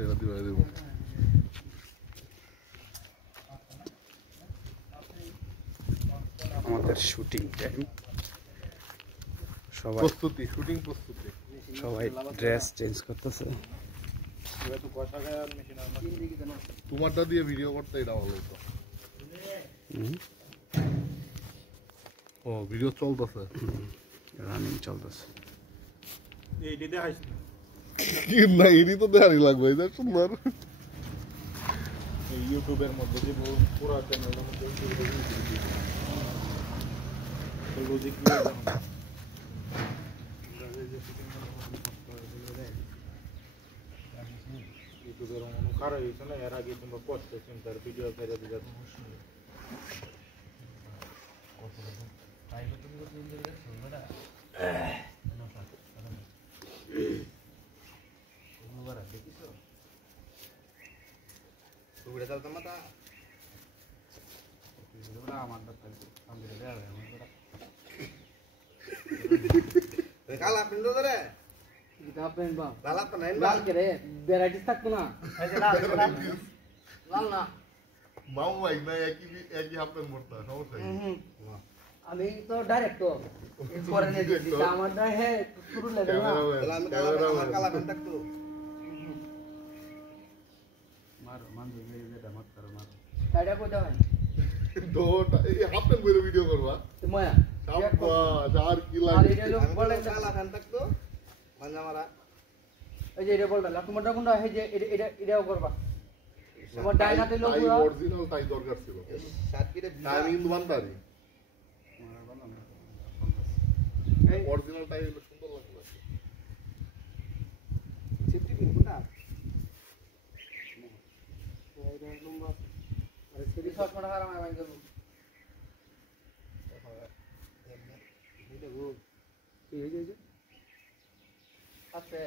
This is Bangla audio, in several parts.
এটা দিবা দেব আমাদের শুটিং টাইম সবাই প্রস্তুতি শুটিং প্রস্তুতি সবাই ড্রেস চেঞ্জ করতেছে তোমারটা দিয়ে ভিডিও করতে এটা ভালো হতো ও ভিডিও চলতেছে রানিং চলতেছে এইটা দেখাইছ কি না এরই তো দেখারই লাগবে এটা সুন্দর এই ইউটিউবের মধ্যে যে পুরো চ্যানেলের মধ্যে লজিক ইউটিউবের অনুকার হয়েছে না এর আগে তোমরা করতে চিন্তার ভিডিও ফেলে দিলে কালা পিন্ডো ধরে Gapen bang. লালা তো নাই Lal kere, varieties tak tu na. Lal na. মামু ভাই না একই হাফেন মোড়তা সমস্যা কি আমি তো ডাইরেক্ট তো করে নিয়ে দিচ্ছি আমার না হে শুরু লেভেল না আমার কালা পিন থাকতো মার মান দিয়ে এটা মত করো মার সাইডে কই যাবেন দোটা এই হাফেন বইরে ভিডিও করবা তোমায়া শাবাশ আর কি আর লাগে এটা লোক বলে কালা পিন থাকতো মাঝে মারা এই যে এটা বলটা লাকুমাটা কোনটা হে যে এটা এটাও করবা তোমার ডাইনাতে লোক তাই পুরো অরিজিনাল তাই দরকার ছিল সাত কিরে আমি কিন্তু বান্দারি এই অরিজিনাল টাই হলো সুন্দর লাগবে সেফটি পিন কোনটা এটা লম্বা আরে সেটি সব মনে হারাম আমি করব এটা গো কি হয়ে যায় আছে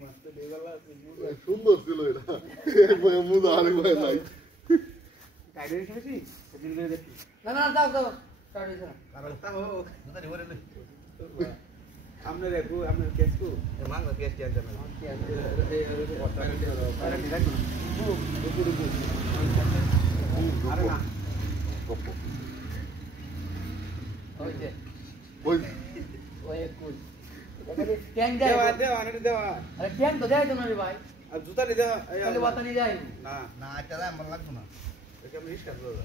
মাস্টার দেগালা সুন্দর ছিল এটা এক ভাই মুদা আরেক ভাই নাই গাইড হয়েছে সেদিন করে দেখি না না দাও দাও স্টার্ট হইছে না কারণ তা হো দুটা ধরে নে আমনে রেগু আমনে কেসকু মাংলা কেস কি আনতে না কি আছে আরে নিরাই না আরে না ওই যে ওই ওই কুল এখানে ট্যাং যায় দেওয়া দেওয়া আনে দেওয়া আরে ট্যাং তো যায় তো না রে ভাই আর জুতা নি দেওয়া তাহলে বাতা নিয়ে যায় না না এটা দাম ভালো লাগতো না এটা আমি রিস্কা করব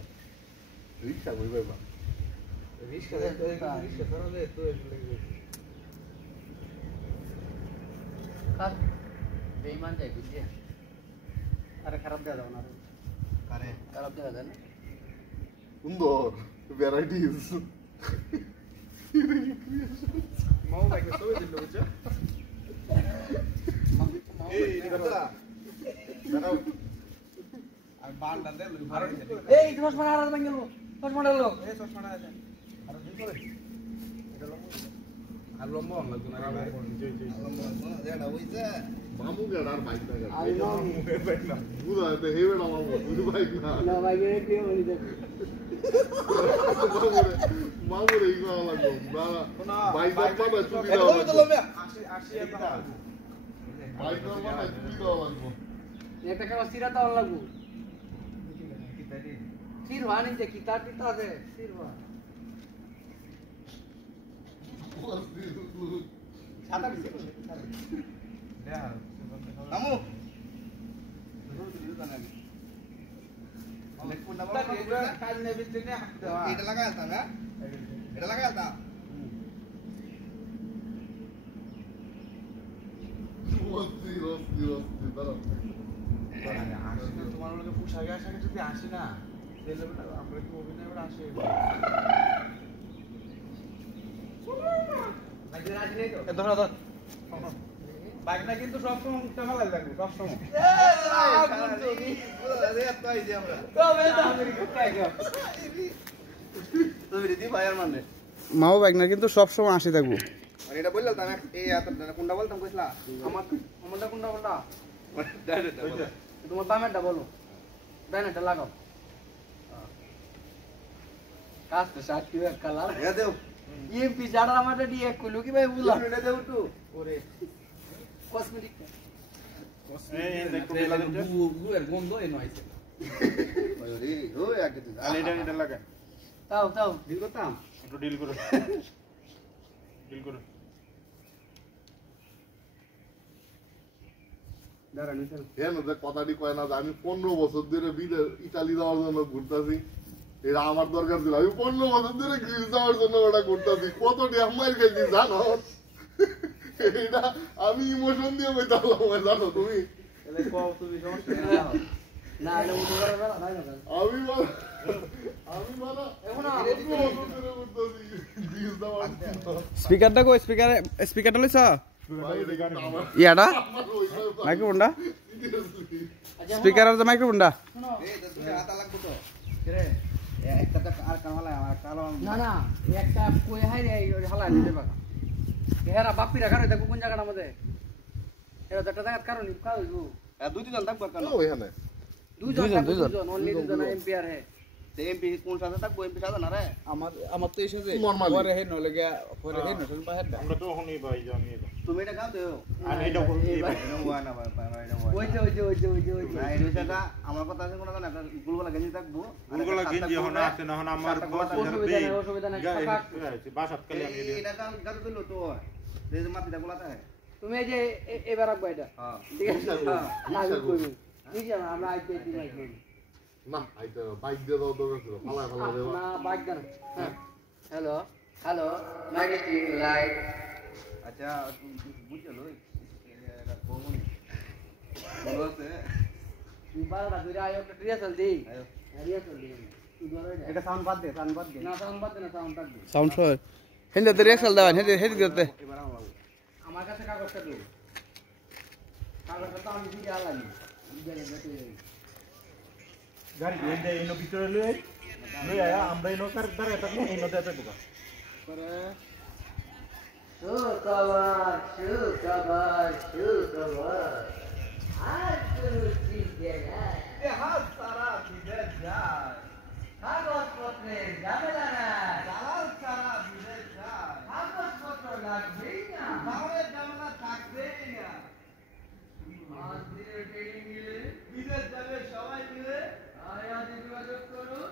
রিক্সা কই ভাই বা রিস্কা রিস্কা করলে তো লাগবে কাজ বেঈমান যায় বুঝিয়ে আরে খারাপ দেওয়া যাবে না কারে খারাপ দেওয়া যায় না সুন্দর ভ্যারাইটিস মাও বাইকে সবে দিল বুঝছো এই কথা দাঁড়াও আর বান্ডা দে লই ভাড়া দে এই তোমার মারা আর ভাঙ গেল তোর মারা লোক এই সসমানা আছে আর দুই করে এটা লম্বা আর লম্বা হন লাগতো না লম্বা না যেটা হইছে মামু গেড় আর বাইক না গেড় আই নো বুঝা তে হেবে না মামু বুঝু বাইক না না ভাই কি বলি দে মামুরে ইগনা লাগলো না বাইক না পাবে তুমি এটা দাও লম্বা তো লম্বা 80 এটা বাইক না পাবে তুমি দাও লাগবো একটা কাজ সিরা তো লাগু সিরবা নিতে কিতাব কিতাব আছে সিরবা ছাতা দিছে দেয়া আমু এটা লাগাই আলতাম হ্যাঁ এটা লাগাই আলতাম তোমার লোকে পোশাকে আসাকে যদি আসি না তাহলে আমরা কি অভিনয় করে আসি ধরো ধর বাইক না কিন্তু সবসময় মুখটা ভালো লাগবে সবসময় মাও বাইক না কিন্তু সব সময় আসি থাকবো এটা বললাম এই কোনটা বলতাম কইলা আমার আমারটা কোনটা কোনটা তোমার বামেরটা বলো ডাইনেরটা লাগাও কাজ তো সাথী কালার এ দেও ইএমপি জাড়া আমারটা দিয়ে কইলো কি ভাই বুঝলা এটা দেও তো ওরে কসমেটিক এই দেখো বিলা দিন গুয়ের গন্ধ এই নয়ছে ওই রে ওই আগে তুই আর এটা লাগান তাও তাও ডিল করতাম একটু ডিল করো ডিল করো দাঁড়া নিছেন হ্যাঁ না কথাটি কয় না যে আমি 15 বছর ধরে বিদেশ ইতালি যাওয়ার জন্য ঘুরতাছি এটা আমার দরকার ছিল আমি 15 বছর ধরে গ্রিস যাওয়ার জন্য ওটা ঘুরতাছি কত ড্যামার গেছি জানো এটা আমি ইমোশন দিয়ে বইতাম জানো তুমি তাহলে কও তুমি সমস্যা না এটা উঠে করে না না আমি বলা এখন স্পিকারটা কই স্পিকারটা লইছা ইয়াটা মাইক্রোফোনটা স্পিকারের যে মাইক্রোফোনটা শুনো এই তো তুমি হাতা লাগবো তো রে একটা তো আর কামালা আমার কালো না না একটা কই হাই রে হালা নিতে পাকা হেরা বাপি রাখা রে দেখো কোন জায়গাটার মধ্যে এটা তো একটা জায়গার কারণ কাজ হইবো দুই দিন থাকবো কেন ওইখানে দুজন অনলি দুজন এমপিআর হে তে এমপি কোন সাথে থাকবো এমপি সাথে না রে আমার তো এসে Normally. পরে হে নলে গিয়া পরে হে নতুন বাহির আমরা তো হনি ভাই জানি এটা তুমি এটা খাও দেও আর এটা এই ভাই এটা ওয়া না ভাই এটা ওই যে না এই রুইসাটা আমার কথা আছে কোন না একটা গুলগুলা গেঞ্জি থাকবো গুলগুলা গেঞ্জি এখন আছে না এখন আমার অসুবিধা নাই ফাঁকা বাসাত কালে আমি এটা কাল গাড়ি দিল তো এই যে মাটিটা গুলাতে তুমি এই যে এবার রাখবা এটা হ্যাঁ ঠিক আছে হ্যাঁ আমি কইবো ঠিক আছে আমরা আইতে দিই ভাই না আইতে বাইক দিয়ে দাও দরকার ছিল ফালা দেওয়া না বাইক দেন হ্যাঁ হ্যালো হ্যালো ম্যাগনেটিক লাইট আচ্ছা বুঝলো এটা কোমন বলো আছে তুমি বারোটা ধরে আয়ো একটা রিহার্সাল দিই আয়ো রিহার্সাল দিই এটা সাউন্ড বাদ দে না সাউন্ড বাদ দে না সাউন্ড থাকবে সাউন্ড সহ হেন্দে তে রিয়াকশন দাও হেন্দে হেদি দিতে এবার আমার আমার কাছে কাগজটা দিই কাগজটা তো আমি দিতে আলাদা গাড়ি এই এনো ভিতরে লই আয়া আমরা এনো কার দাঁড়া থাকবো এনো দেতে দেব সুখবর আর কোনো চিন্তা নাই হাত সারা বিদেশ যায় কাগজপত্রে ঝামেলা নাই দালাল সারা বিদেশ যায় কাগজপত্র লাগবেই না তাহলে ঝামেলা থাকবেই না আজ দিনের ট্রেনিং নিলে বিদেশ যাবে সবাই মিলে আজ যোগাযোগ করুন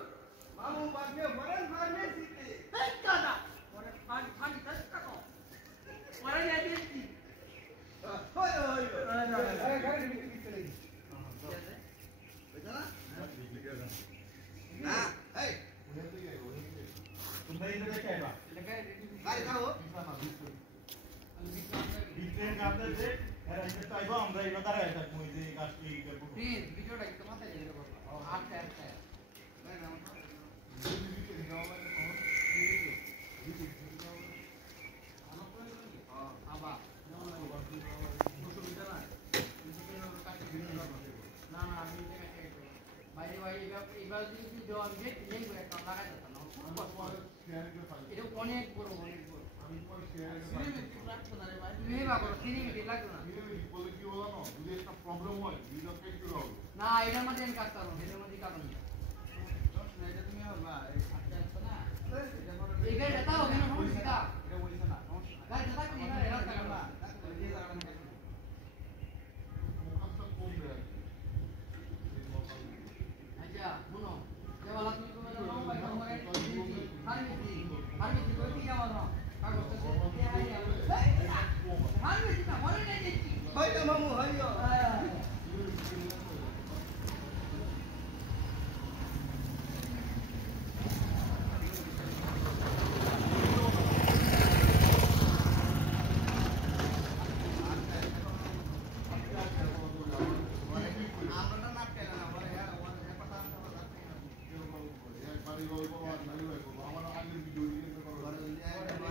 মামু বাগে বলেন ফার্মেসিতে দাদা পরে ফান্ড চেষ্টা কর পরে দিচ্ছি হয় হয় না এই তুমি এনো দেখে আইবা গাড়ি দাও ভিতরে কাঁদতে যে এরা এটা চাইবো আমরা এনো দাঁড়ায় থাকবো এই যে গাছটি করব প্লিজ ভিডিওটা একটু মাথায় দিয়ে দেবো আটটা আবার না না আমি বাইরে বাইরে এবার যদি দেওয়া নেই নেই একটা লাগাই যেতাম না এটা অনেক বড় আমি লাগতো না রে ভাই তুমি বাবা সিনেমেটিক লাগতো না বলে কি বলো না যদি একটা প্রবলেম হয় ভিডিও কেটে দিতে হবে না এটার মধ্যে আমি কাজ করবো এটার মধ্যে কাজ নেই এটা তুমি আচ্ছা না এই গাড়িটা তাও কেন সমস্যা এটা বলছ না গাড়িটা তাও কেন রাস্তা কাটবা আচ্ছা শুনো যেওয়ালা তুমি কোন জায়গা নাও ভাই তোমার ফার্মেসি কই কি যাওয়া না কাগজটা দিয়ে আই ফার্মেসি না মনে নেই দেখছি হয় না মামু হয় না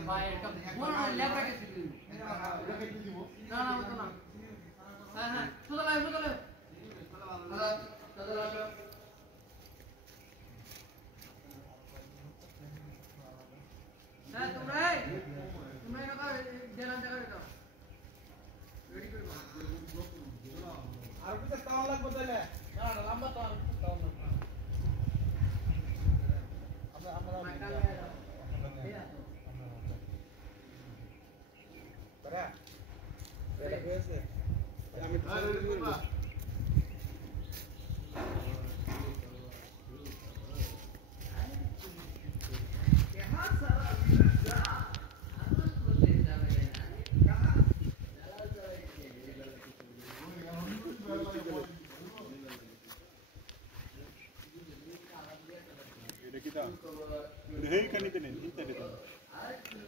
ভাই এটা বড় ল্যাবরা কে ছিল না না তো না হ্যাঁ হ্যাঁ চলো হ্যাঁ তোমরা এটা দেনা দাও রেডি করে আর কিছু তাও লাগবে তাহলে না লম্বা তো আর তাও না আমরা আমি এটা কি তা হেই কানিতে নেই ইত্যাদি তো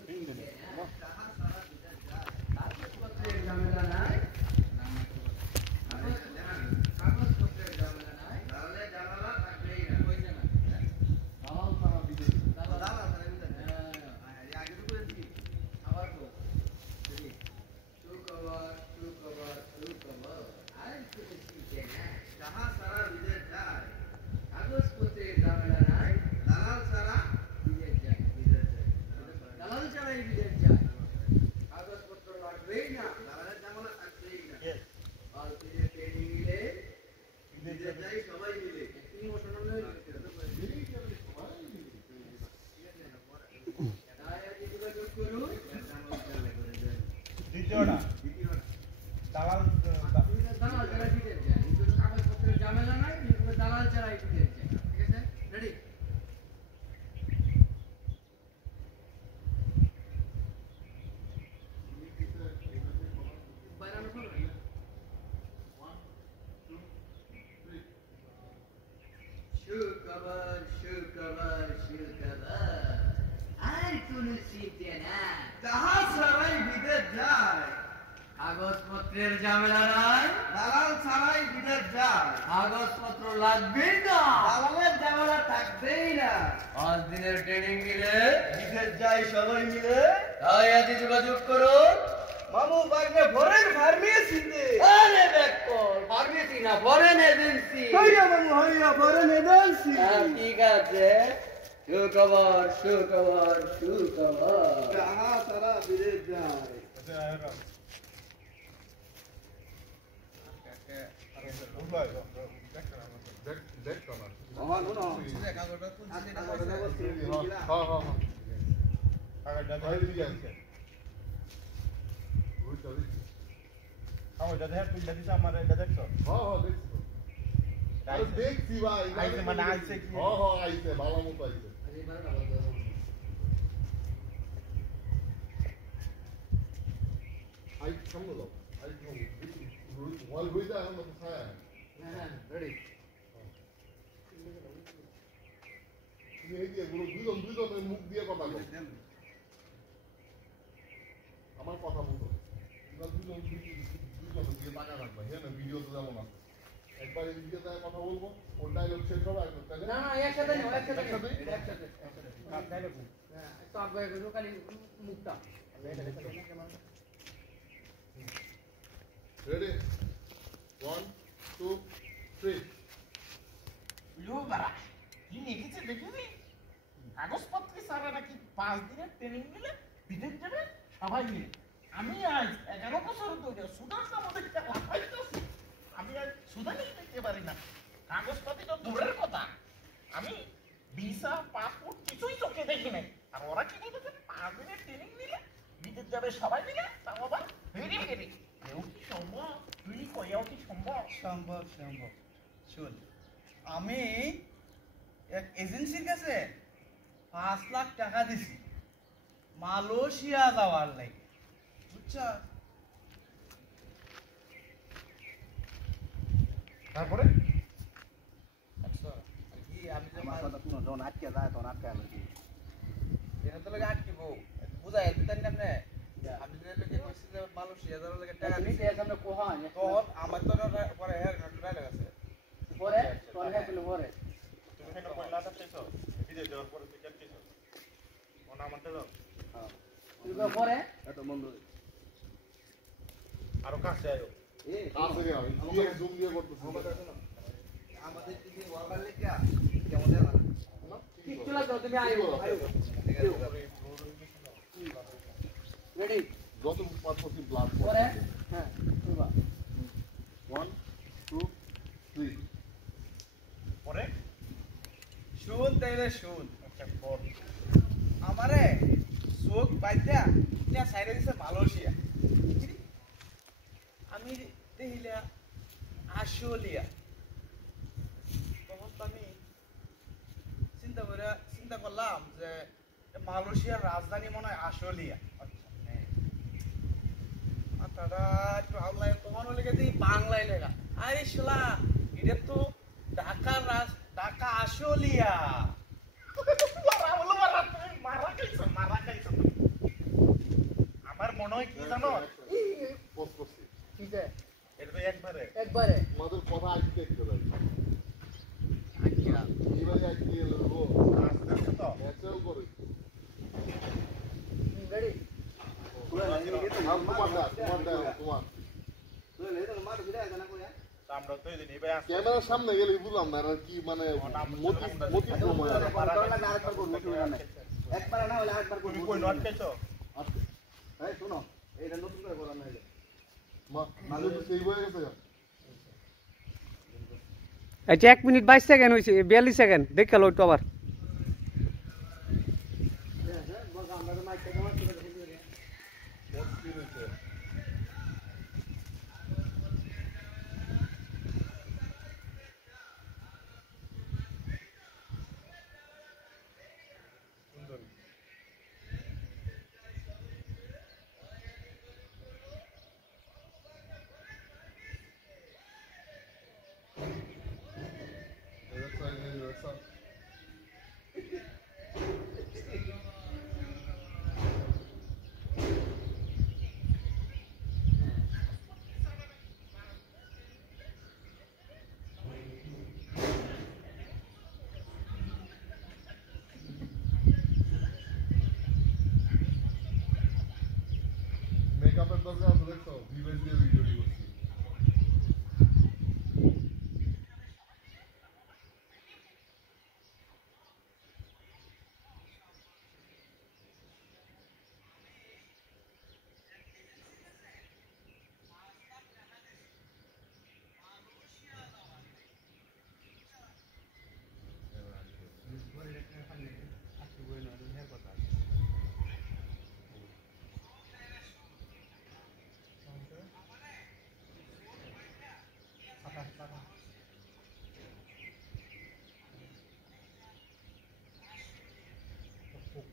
হেই দেন কাগজপত্রের ঝামেলা নাই কাগজপত্রের ঝামেলা নাই তাহলে ঝামেলা থাকবেই না কইছে না দালাল সারা বিদেশ দালাল সারা বিদেশ আগে তো বলেছি আবার তো সুখবর আর কিছু কি না যাহা সারা বিদেশ যায় কাগজপত্রের ঝামেলা নাই দালাল সারা বিদেশ যায় দালাল ছাড়াই বিদেশ যায় কাগজপত্র লাগবেই না দালালের ঝামেলা থাকবেই না আর ট্রেনিং মিলে বিদেশ যাই সবাই মিলে ইমোশনাল হয়ে দ্বিতীয়টা দালাল দালাল ছাড়া বিদেশ যায় কিন্তু কাগজপত্রের ঝামেলা নাই কিন্তু দালাল ছাড়াই বিদেশ যায় ঠিক আছে রেডি আর কোন চিন্তা না যাহা ছাড়াই বিদেশ যায় কাগজপত্রের ঝামেলা নাই দালাল ছাড়াই বিদেশ যায় কাগজপত্র লাগবেই না দালালের ঝামেলা থাকবেই না 5 দিনের ট্রেনিং নিলে বিদেশ যায় সবাই মিলে তাই আজ যোগাযোগ করুন মামু বাগনে ফরেন ফার্মেসিতে আরে দেখো ফার্মেসি না ফরেন এজেন্সি হইয়া মামু হইয়া ফরেন এজেন্সি ঠিক আছে সুখবর যাহা সারা বিদেশ যায় দেখছি ভাই মানে আইছে কি আইছে ভালো মতো আইছে আই সামনে দাও আই ওয়াল হইতা আমরা তো ছায়া হ্যাঁ রেডি তুমি এই যে দুজনের মুখ দিয়ে কথা বলো আমার কথা বলো দুজন দিয়ে টাকা রাখবা হ্যাঁ না ভিডিও তো যেমন আছে একবার এই ভিডিওতে কথা বলবো ওর ডায়লগ শেষ হবে আর তাহলে না একসাথে নাও একসাথে হ্যাঁ তো আগে গুলো খালি মুখটা রেডি 1 2 3 লোবারা কি লিখেছে দেখলি কাগজপত্র সারা নাকি 5 দিনের ট্রেনিং নিলে বিদেশ যাবে সবাই মিলে আমি আজ 11 বছর ধরে সুদানটা মধ্যে লাফাইতেছি আমি আজ সুদানই দেখতে পারি না কাগজপত্র তো দূরের কথা আমি ভিসা পাসপোর্ট কিছুই চোখে দেখি নাই আর ওরা কি বলতেছে 5 দিনের ট্রেনিং নিলে বিদেশ যাবে সবাই মিলে তাও আবার ভেরি ভেরি এও কি সম্ভব তুই কইয়াও কি সম্ভব সম্ভব শুন আমি এক এজেন্সির কাছে 5 লাখ টাকা দিছি মালয়েশিয়া যাওয়ার লাগে বুঝছো তারপরে আচ্ছা কি আমি যে আমার কথা শুনো যখন আটকে যায় তখন আটকে আমি এনে তো লাগে আটকিবো বুঝাই দিতেন না আপনি যে লোকে কইছি যে মালয়েশিয়া যাওয়ার লাগে টাকা তুমি দিছি এর সামনে কোহান তখন আমার তো পরে হেয়ার ডায়লগ আছে পরে তোর হেপলে পরে তুমি কেন কইলা থাকতেছো বিদেশ যাওয়ার পরে তুই কাটতেছো ওনা আমারটা দাও তুই পরে এত বন্ধ আরো কাছে আয়ো কাছে গিয়ে আমি জুম দিয়ে করতেছি আমাদের দিকে ওয়ালবার লেখা কেমন জানা কিচ্ছু লাগবে তুমি আইও রেডি যত পারছি ব্লাড পরে হ্যাঁ তুইবা 1 2 3 পরে শুন তাইলে শুন একটা পর আমারে চোখ বাইদা ইটা সাইরে দিছে মালয়েশিয়া আমি দেখিলা আশুলিয়া তখন তো আমি চিন্তা করলাম যে মালয়েশিয়ার রাজধানী মনে হয় আশুলিয়া মাথাটা একটু আল্লাহ তখন লেগে দিই বাংলায় লেখা আরে শালা এটা তো ঢাকা আশুলিয়া মারা খাইছো আমার মনে হয় কি জানো পোস্ট করছি কিসে এটা তো একবারে একবারে আমাদের কথা আগে দেখতে পাই আকিরা এইভাবে আগে গেলে ও আসতেছে তো ন্যাচারাল করে রেডি তোমার আমরা তো এদিন এবার আসতে ক্যামেরার সামনে গেলে বুঝলাম না এরা কি মানে মতি সময় একবার না হলে আরেকবার তুমি কই নট খাইছো এই শোনো এইটা নতুন করে করা নাই মাঝে তো সেই বয়ে গেছে আচ্ছা 1 মিনিট 22 সেকেন্ড হয়েছে 42 সেকেন্ড দেখে লো একটু আবার আমরা তো মাইক থেকে মাইক মেকআপের দরকার আছে দেখছো ভিভেজ দিয়ে ভিডিও করছি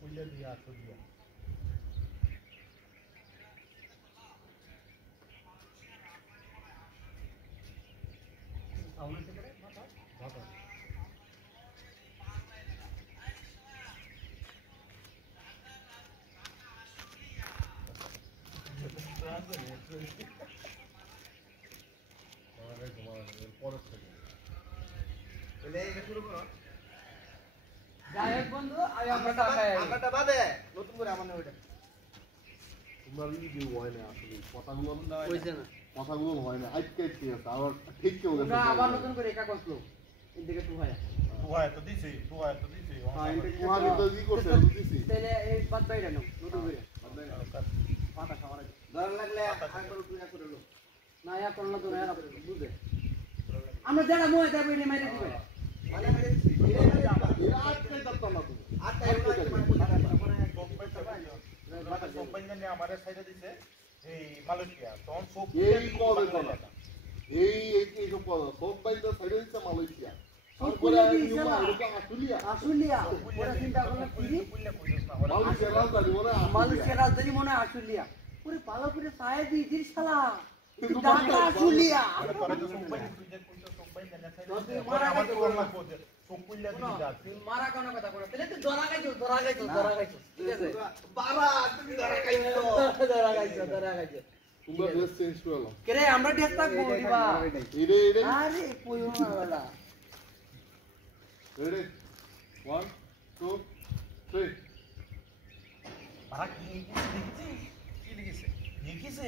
কইলে দিয়া তো দিয়া পরের থেকে তাহলে এই শুরু করো যাই হোক বন্ধু আমি আমরা টাকায় আমারটা বাদে নতুন করে আমার ওইটা তোমরা ভিডিও হয় না আসলে কথাগুলো কইছে না কথাগুলো হয় না আজকে ঠিক আছে আবার ঠিক কেউ গেছে আমরা আবার নতুন করে একা করলো এদিকে টু হয় তুই তো দিছি কুহানি তো ই করছে দিছি তাহলে এই বাদ বাইরে নাও নতুন করে পাতা খাওয়ার আগে ধর লাগলে একবার তুই না করে লো না ইয়া করলো তো না বুঝে আমরা যারা মোয় দেব এনে মাইরে দিবে মানে মেরে দিছি এরা আজকে করতে না তুমি আটটা এগুলো আমার সাইডে দিছে এই মালয়েশিয়া তখন সব এই কবে তোলা এই সব কথা সব বাইরে সাইডে দিচ্ছে মালয়েশিয়া তারপরে এরকম আশুলিয়া ওরা চিন্তা করলে কি মালয়েশিয়া রাজধানী মনে হয় মালয়েশিয়ার রাজধানী মনে হয় আশুলিয়া ওরে ভালো করে সায়া দিয়ে দিস শালা ঢাকা আশুলিয়া মারা কোন কথা কোন তাহলে তুই ধরা গাইছো ঠিক আছে বাবা তুমি ধরা খাইছো ধরা গাইছো তোমরা ড্রেস চেঞ্জ করে নাও কে রে আমরা ড্রেস থাকবো দিবা এরে আরে কইও না বাবা রেডি 1 2 3 তারা কি লিখেছে লিখেছে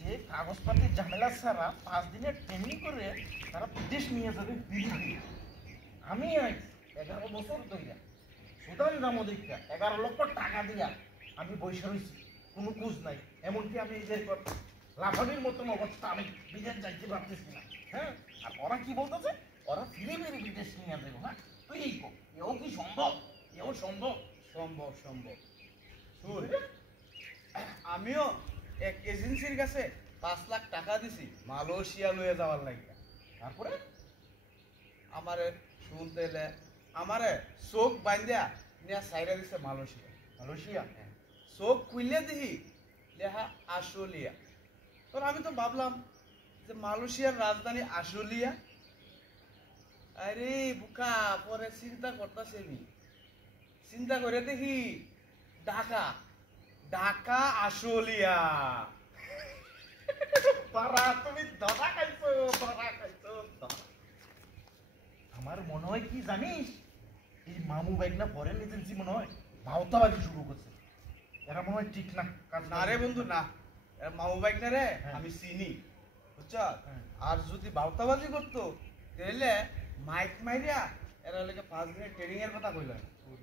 যে কাগজপত্রের ঝামেলা ছাড়া 5 দিনের ট্রেনিং করে তারা বিদেশ নিয়ে যাবে বিদেশে আমি আজ 11 বছর ধরে সুদান যাবো দেখা 11 লক্ষ টাকা দিয়া আমি বসে রয়েছি কোনো কুজ নাই এমনকি আমি এই যে লাফানির মতন অবস্থা আমি বিদেশ যাইতে পারতেছি না হ্যাঁ আর ওরা কি বলতেছে ওরা ফিরে ফিরে বিদেশ নিয়ে যাবে হ্যাঁ তুই এই কর এও কি সম্ভব এও সম্ভব সম্ভব শুন আমিও এক এজেন্সির কাছে 5 লাখ টাকা দিছি মালয়েশিয়া লয়ে যাওয়ার লাগে তারপরে আমারে শুনতেলে আমারে চোখ বাঁধিয়া নিয়ে সাইরা দিছে মালয়েশিয়া চোখ খুললে দেখি লেখা আশুলিয়া তো আমি তো ভাবলাম যে মালয়েশিয়ার রাজধানী আশুলিয়া। আরে বুকা পরে চিন্তা করতেছে চিন্তা করে দেখি ঢাকা ঢাকা আশুলিয়া। পারা তুমি ধরা খাইছো ধরা। আমার মনে হয় কি জানিস, এই মামু বাইক না ফরেন এজেন্সি মনে হয় ভাওতাবাজি শুরু করছে। এরা মনে হয় ঠিক না। না রে বন্ধু না, মামু বাইক না রে, হ্যাঁ। আমি চিনি বুঝছ। হ্যাঁ। আর যদি বাউতাবাজি করতো তাহলে মাইক মাইরিয়া এরা লোকে 5 দিনের ট্রেনিং এর কথা কইল।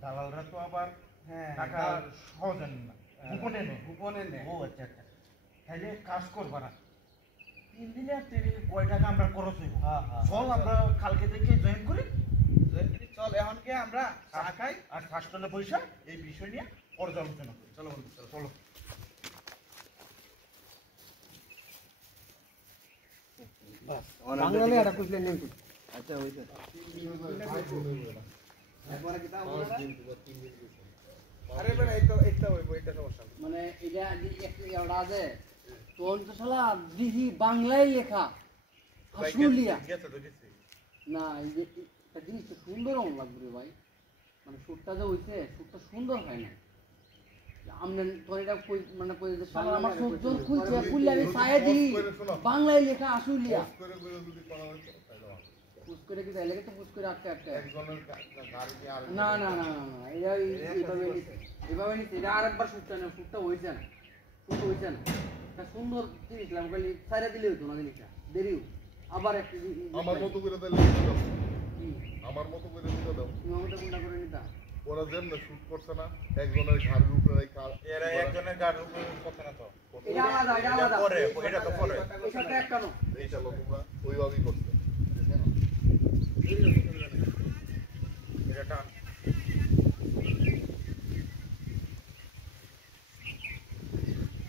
দালালরা তো আবার হ্যাঁ টাকা সহজে নেয় না, গোপনে নেয়। গোপনে নেয়। ও আচ্ছা আচ্ছা, তাহলে কাজ করবা না। 3 দিনের ট্রেনিং কয় টাকা আমরা খরচ হইব? চল আমরা কালকে থেকে জয়েন করি। চল এখন কে আমরা চা খাই আর হাসপাতালে পয়সা এই বিষয় নিয়ে পর্যালোচনা করি। চলো বন্ধু চলো। চলো। বাঙালি একটা কুচলে নেন আচ্ছা হইছে একবারে কি তাও বলা আরে বেটা এটা হইবো, এটা সমস্যা না। মানে এটা একটা এওড়া আছে তোন তো শালা দিহি বাংলায় লেখা হাসুলিয়া গেছে তো গেছে। না এই যে একটা জিনিসটা সুন্দর অন লাগবে রে ভাই, মানে সুরটা যে হইছে সুরটা সুন্দর হয় না। আমনে তোর এটা কই মানে কই যে শালা আমার সুরজন খুলছে খুললে আমি ছায়া দিই বাংলায় লেখা হাসুলিয়া করে যদি করা হয় তাহলে ভালো। পুশ করে কি তাই লাগে তো পুশ করে আটকে আটকে একজনের গাড়ি দিয়ে আর না না না না না এটা এভাবে নিতে এটা আরেকবার সুরটা না সুরটা হইছে না সুরটা হইছে না একটা সুন্দর জিনিস লাম খালি ছায়া দিলে হতো না জিনিসটা দেরিও আবার একটা আমার মতো করে তাহলে দিতে দাও। আমার মতো করে দিতে দাও। নিয়মটা কোনটা করে নিতা ওরা যেমন শুট করছে না একজনের ঘাড়ের উপরে এই এরা একজনের গাড়ির উপরে কথা না তো। এটা আলাদা এটা আলাদা পরে এটা তো পরে। এটা একটা নো এইটা লোক তোমরা ওইভাবেই করছে। এটা টান।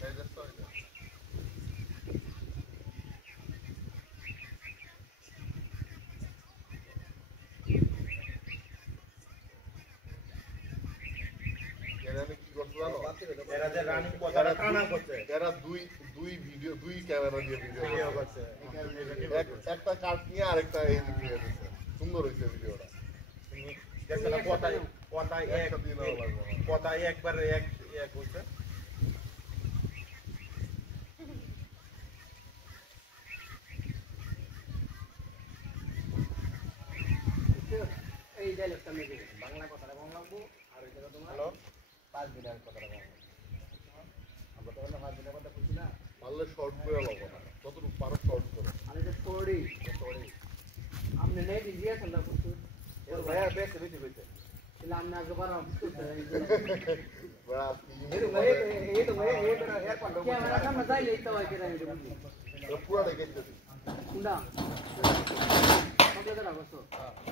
এই দেখছো এটা? এরা কি করছে জানো? এরা যে রানিং কথাটা টানা করছে। এরা দুই ভিডিও দুই ক্যামেরা দিয়ে ভিডিও করছে। একটা কাট নিয়ে আরেকটা এই দিয়ে দিচ্ছে। সুন্দর হয়েছে ভিডিওটা। তুমি দেখছ না কথায় এক একটা দিন লাগবে না। কথায় একবার এক এক হইছে। এই ডায়লগটা মেরে বাংলা কথাটা কম লাগবো আর ওই জায়গা তোমার হ্যালো 5 দিনের কথাটা কম লাগবো আমরা তো না 5 দিনের কথা কইছি না পারলে শর্ট করে লাগো না। যতটুকু পারো শর্ট করো। আর এটা স্টোরি আপনি নেই দিয়ে চলতে করতে এর ভাইয়া বেশি বেশি হইছে। তাহলে আপনি আগে বার বড়া ক্যামেরা সামনে যাই লইতে হয় কেন এটা বুঝলি পুরো দেখে দিতে। কুন্ডা কত রাখছো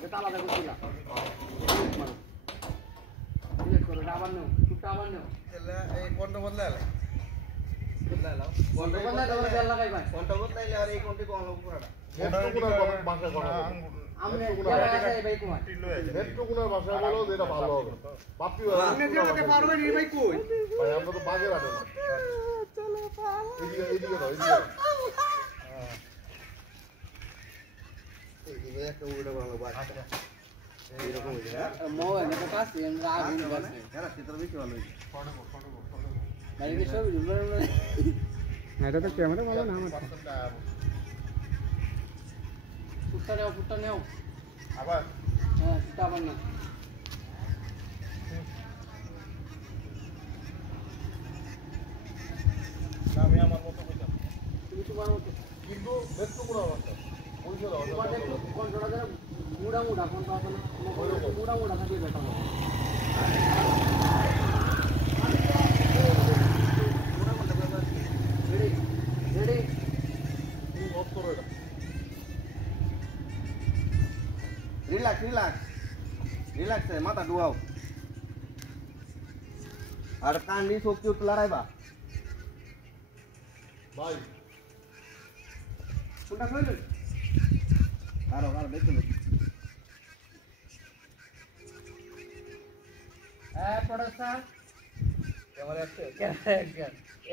এটা আলাদা করছিলা ডিলিট করো আবার নাও টুকটা আবার নাও তাহলে এই কোনটা বদলে আলে বন্ধ করলে তো তেল লাগাই ভাই কোনটা বদলাইলে আর এই কোনটি কোন লাগবে পুরাটা নেট্রোকুনার ভাষায় কথা বলো। আমনে যারা আছে ভাই কুমার নেট্রোকুনার ভাষায় বলো যেটা ভালো হবে। বাপি আপনি যেতে পারবেন এই ভাই কই ভাই আমরা তো বাজে রাখে না। চলো এদিকে এদিকে দাও এদিকে দাও। এই একটা উড়ে ভালো বাস এরকম হইছে না মো এটা কাছে আমরা আগুন গাছে এরা চিত্র বেশি ভালো হইছে ভাই কি সব এটা তো ক্যামেরা ভালো না আমার ফুটটা নেও আবার হ্যাঁ ফুটটা আবার না আমি আমার মতো কইতাম। তুমি তোমার মতো কিন্তু নেট্রোকুনার ভাষা বুঝছো না তোমার একটু কন্ট্রোল যারা মুড়া কোন কথা না মুড়া থাকে বেটা রেডি রেডি তুমি অফ করো এটা। রিল্যাক্স মাথা ডুয়াও আর কান্ডি শক্তি উঠ লড়াইবা ভাই কোনটা কইলে কারো দেখুন হ্যাঁ প্রোডাকশন কেমন আছে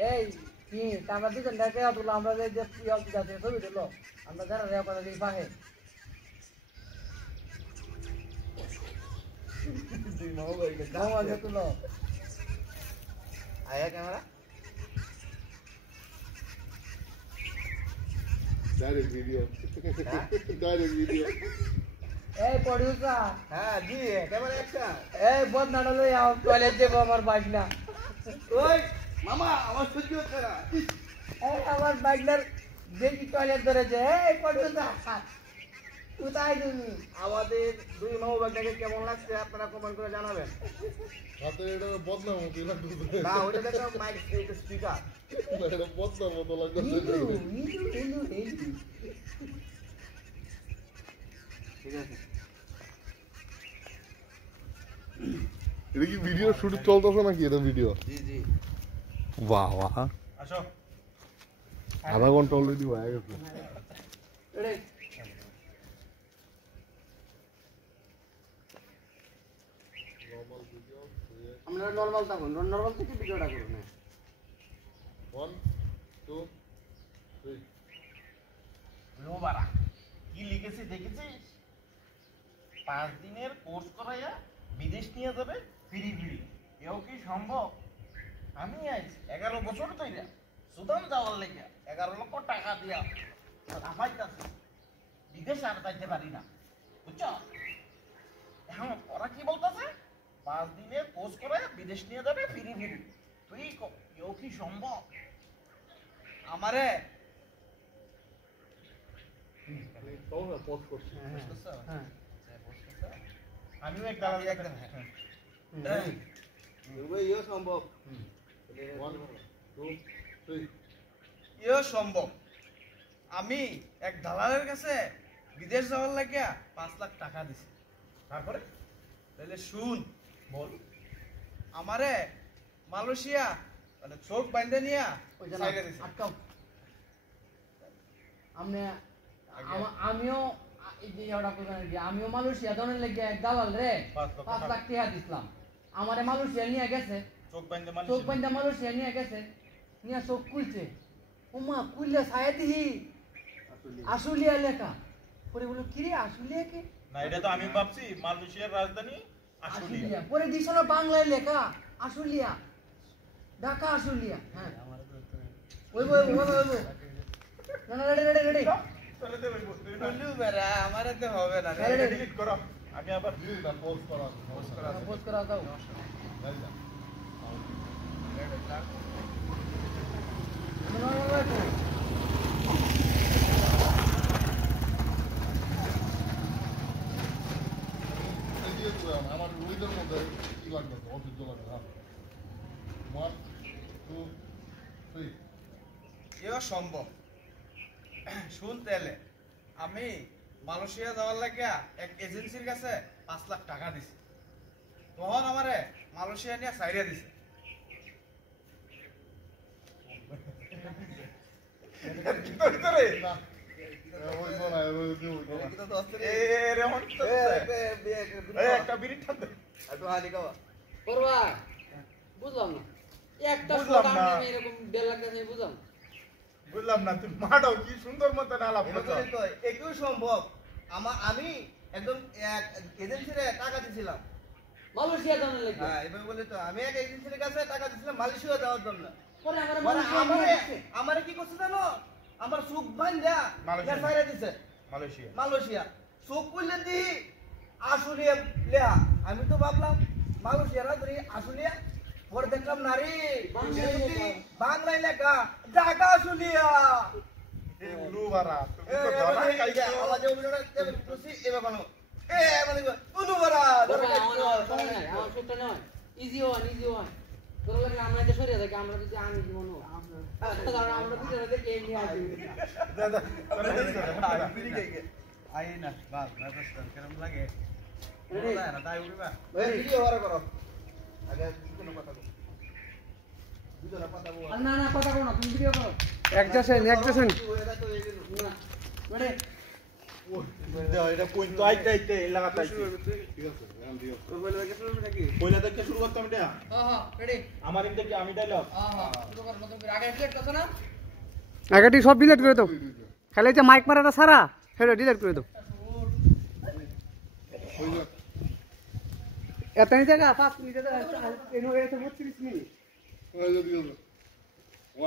এই কি আমরা দুজন দেখে তুলো আমরা যে যে পিয়াল যাতে ছবি দিল আমরা যারা রে করে দিই পাহে দুই মাও ভাই গাও আগে তুলো আয়া camera direct video direct video এই প্রডিউসার হ্যাঁ জি ক্যামেরা অ্যাকশন এই বদনাটা লই আও টয়লেট দেব আমার বাইক না ওই মামা আমার সহ্য হচ্ছে না এই আমার বাইকটার দেখি টয়লেট ধরেছে এই প্রডিউসার কোথায় তুমি আমাদের দুই মাও বাগদাকে কেমন লাগছে আপনারা কমেন্ট করে জানাবেন হাতে এটা বদনাম হতে লাগতেছে না ওটা দেখো মাইক স্পিকার এটা বদনাম হতে লাগতেছে হিন্দু ঠিক আছে এটা কি ভিডিও শুট চলতেছে নাকি এটা ভিডিও জি জি বাহ বাহ আসো আধা ঘন্টা অলরেডি হয়ে গেছে রেডি আমরা নরমাল থাকো নরমাল থেকে ভিডিওটা করো না 1 2 3 লোবারা কি লিখেছে দেখেছিস 5 দিনের কোর্স করাইয়া বিদেশ নিয়ে যাবে ফ্রি ফ্রি এও কি সম্ভব আমি আজ 11 বছর ধরে সুদান যাওয়ার লেগে 11 লক্ষ টাকা দিয়া আমার কাছে বিদেশ আর যাইতে পারি না বুঝছ এখন ওরা কি বলতেছে 5 দিনের কোর্স করে বিদেশ নিয়ে যাবে ফ্রি ফ্রি তুই এও কি সম্ভব আমারে পোস্ট করছি হ্যাঁ আমিও একটা একদম ইয়ে সম্ভব 1 2 3 ইয়ে সম্ভব আমি এক দালালের কাছে বিদেশ যাওয়ার লাগিয়া 5 লাখ টাকা দিছি তারপরে তাহলে শুন বল আমারে মালয়েশিয়া মানে চোখ বাইন্ধে নিয়া ওই সাইডে দিছে আটকাও আমনে আমিও এই যে ওটা কোথায় গিয়ে আমিও মালয়েশিয়া দনের লেগে এক দালাল রে 5 লাখ টাকা দিছিলাম আমারে মালয়েশিয়া নিয়ে গেছে চোখ বাইন্ধে চোখ বান্ধা মালয়েশিয়া নিয়ে গেছে নিয়ে চোখ খুলছে ওমা খুললে ছায়া দিহি আশুলিয়া লেখা পরে বলো কি রে আশুলিয়া কে না এটা তো আমি ভাবছি মালয়েশিয়ার রাজধানী আশুলিয়া আশুলিয়া পরে দিছিল বাংলায় লেখা আশুলিয়া ঢাকা আশুলিয়া হ্যাঁ ওই না না রেডি রেডি চলে দে ভাই বল বললু বেরা আমারে তো হবে না রে। রেডি ডিলিট করো আমি আবার এটা পোস্ট করা পোস্ট করা দাও আমার রুইদের মধ্যে কি লাগবে অসহ্য লাগবে 1 2 3 ইয়ে সম্ভব শুন তাহলে আমি মালয়েশিয়া যাওয়ার লাগিয়া এক এজেন্সির কাছে 5 লাখ টাকা দিছি তখন আমারে মালয়েশিয়া নিয়ে সাইরে দিছে ওই বলা ওই এ রেহন তো একটা বিড়ি ঠান দে করবা বুঝলাম না একটা বুঝলাম শোক না। আমি এরকম 1.5 লাখ টাকা বুঝলাম বুঝলাম না তুই মাটাও কি সুন্দর মতো আলাপ করছ একই সম্ভব আমি একদম এক এজেন্সির টাকা দিছিলাম মালয়েশিয়া দনের লেগে হ্যাঁ এভাবে বলে তো আমি এক এজেন্সির কাছে টাকা দিছিলাম মালয়েশিয়া যাওয়ার জন্য পরে আমরা মানে মালয়েশিয়া নিয়ে গেছে আমারে কি করছে জানো আমার সুখ বান্ধা মালয়েশিয়া। সাইরে দিছে মালয়েশিয়া মালয়েশিয়া চোখ খুললে দি আশুলিয়া লেহা আমি তো ভাবলাম মালয়েশিয়া রাজধানী আশুলিয়া পরে দেখলাম নারী বাংলায় লেখা। বাংলায় লেখা ঢাকা আশুলিয়া এই লুবারা তুমি তো এবার ধরা খাইছো আমাদের অভিনয়টা কেমন খুশি এবার বানো মানে তুলু বড়া আমার শোকটা নয় ইজি ওয়ান তোরা লাগে আমরা এটা সরিয়ে থাকি আমরা যদি আমি জীবন কারণ আমরা দুজনে দেখে এমনি আসি আই না বাস না কেমন লাগে Ready? না তাই উঠবা ভিডিও করা করো আগে কোনো কথা বল দুজনে কথা বল আর না না কথা বলো না তুমি ভিডিও করো এক সেকেন্ড না রেডি এটা কই তো আইতে এলাকা তাইছে ঠিক আছে এখন ঠিক আছে কইলা থেকে শুরু করতাম এটা হ্যাঁ রেডি আমার এটা কি আমি ডাইলগ হ্যাঁ শুরু কর নতুন করে আগে ডিলিট করছ না আগেটি সব ডিলিট করে দাও খালি এই যে মাইক মারাটা সারা হেলো ডিলিট করে দাও এতই জায়গা 5 মিনিট এনো এসে 32 মিনিট ঠিক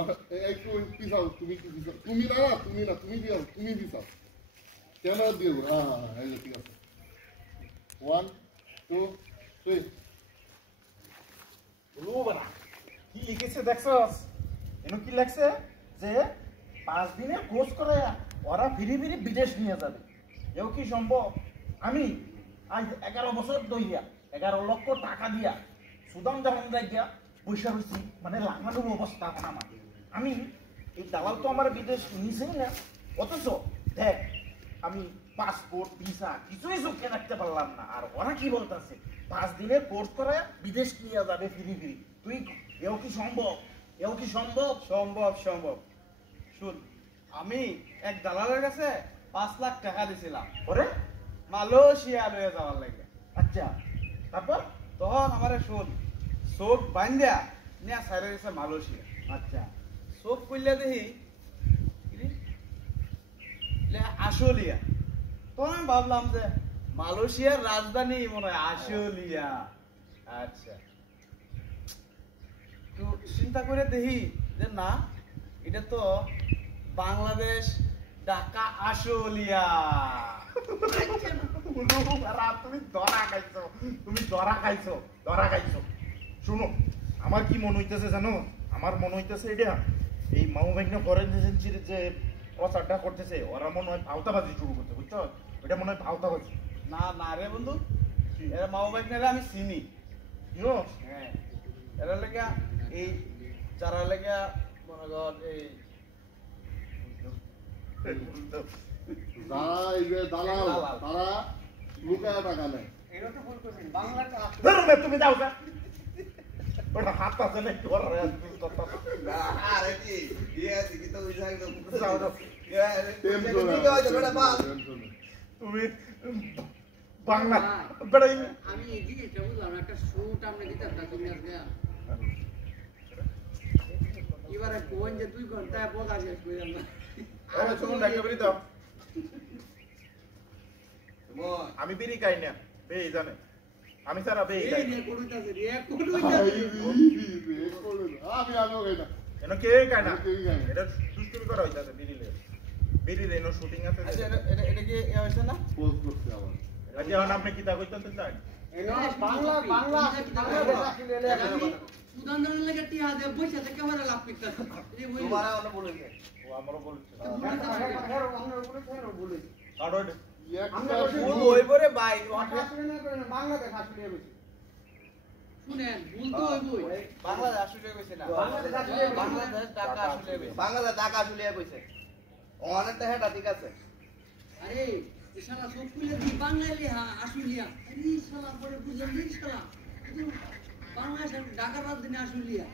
আছে একটু পিছাও তুমি পিছাও ক্যামেরা দিয়ে হ্যাঁ এই যে ঠিক আছে 1 2 3 বলবা কি লিখেছে দেখছস এনো কি লেখছে যে 5 দিনের কোর্স করে ওরা ফিরি ফিরি বিদেশ নিয়ে যাবে এও কি সম্ভব আমি আজ 11 বছর দইয়া 11 লক্ষ টাকা দিয়া সুদান যখন যাই গিয়া পয়সা হইছি মানে লাগানোর অবস্থা এখন আমার আমি এই দালাল তো আমার বিদেশ নিছেই না অথচ দেখ আমি পাসপোর্ট ভিসা কিছুই চোখে রাখতে পারলাম না আর ওরা কি বলতেছে 5 দিনের কোর্স করে বিদেশ নিয়ে যাবে ফিরি ফিরি তুই এও কি সম্ভব সম্ভব শুন আমি এক দালালের কাছে 5 লাখ টাকা দিছিলাম ওরে মালয়েশিয়া লয়ে যাওয়ার লাগে আচ্ছা তারপর তখন আমারে শুন চোখ বান্ধা নিয়ে সাইরে গেছে মালয়েশিয়া আচ্ছা চোখ খুললে দেখি আশুলিয়া তখন আমি ভাবলাম যে মালয়েশিয়ার রাজধানী মনে হয় আশুলিয়া আচ্ছা তো চিন্তা করে দেখি যে না এটা তো বাংলাদেশ ঢাকা আশুলিয়া তুমি ধরা খাইছো শুনো আমার কি মনে হইতেছে জানো আমার মনে হইতেছে এটা এই মামুভাগ্ন ফরেন এজেন্সির যে প্রচারটা করতেছে ওরা মনে হয় ভাওতাবাজি শুরু করছে বুঝছো এটা মনে হয় ভাওতাবাজি না রে বন্ধু এরা মাওবাইকনারে আমি চিনি ইয়ো হ্যাঁ এরা লেগা এই যারা লেগা মনে কর এই যারা এই যে দালাল তারা লুকায় টাকা নেয় এটা তো ভুল করছেন বাংলাটা ধরো তুমি দাও যা ওটা হাত আছে না তোর আরে কি ইয়ে কি তো ওই জায়গা যাও যাও তুমি বাংলা বেড়াই আমি এই জিনিসটা বুঝলাম একটা শুট আমরা দিতাম না তুমি আজকে এবারে কোন যে 2 ঘন্টা বলা শেষ করে না আরে তুমি ডাকে বলি দাও আমি বিড়ি খাই না বেই জানে আমি সারা বেই খাই এই রে কোনটাছে রে আমিও খাই না এনো কে খায় না কেউই খায় না। এটা দুষ্টুমি করা হইতাছে বিড়ি রে এনো শুটিং আছে আচ্ছা এটা কি এ হইছে না পোস্ট করতে আবার আচ্ছা এখন আপনি কি তা কইতে চান বাংলা সুদানের লাগে টিয়া দে পয়সা থেকে আমরা লাভ করতেছি এই বই তোমারা অন্য বলেছে ও আমারও বলছে আমরা বলে কারণ ভুল হইবরে ভাই শুনেন ভুল তো হইবই বাংলাদেশ আশুলিয়া কইছে না বাংলাদেশ ঢাকা আশুলিয়া কইছে বাংলাদেশ ঢাকা আসলে কইছে অনেকটা হেটা ঠিক আছে আরে এই শালা সব খুলে দি বাঙালি আশুলিয়া আরে শালা পরে বুঝলেন নি শালা বাংলাদেশ ঢাকার রাজধানী আশুলিয়া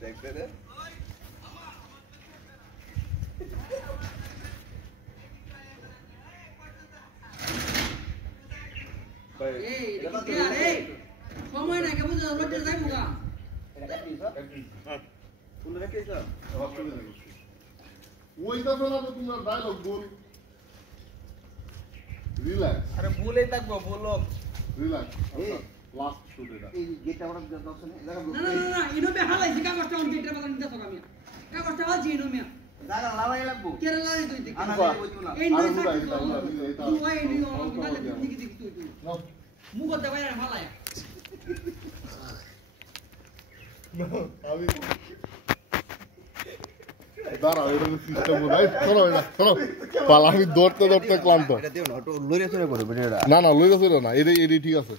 দেখতে দে এই কি আরে সময় না কেবল রোডে যাই মুগা ওইটা তো না তো তোমার ডায়লগ বল রিল্যাক্স আরে ভুলেই থাকবো বলক রিল্যাক্স লাস্ট শুট এটা এই গেটটা আমরা দর্শনে জায়গা না ইনো বে হালাই জিকা কষ্ট অন দিতে পারেন দিতে সকামিয়া কা কষ্ট হাল জি ইনো মিয়া জায়গা লাগাই লাগবো কেরালা তুই দেখ আনা বইতো না এই নয় আর সাকি এটা, এটা। তুই ওই নি অন গালে দিকে দিকে তুই নাও মুখ দে বাইরে হালাই আমি দাঁড়াও এটা সিস্টেম বোঝাই চলো এটা চলো পালা আমি দৌড়তে দৌড়তে ক্লান্ত এটা দিও না একটু লড়ে চড়ে করবে এটা না লইতেছিল না এটাই ঠিক আছে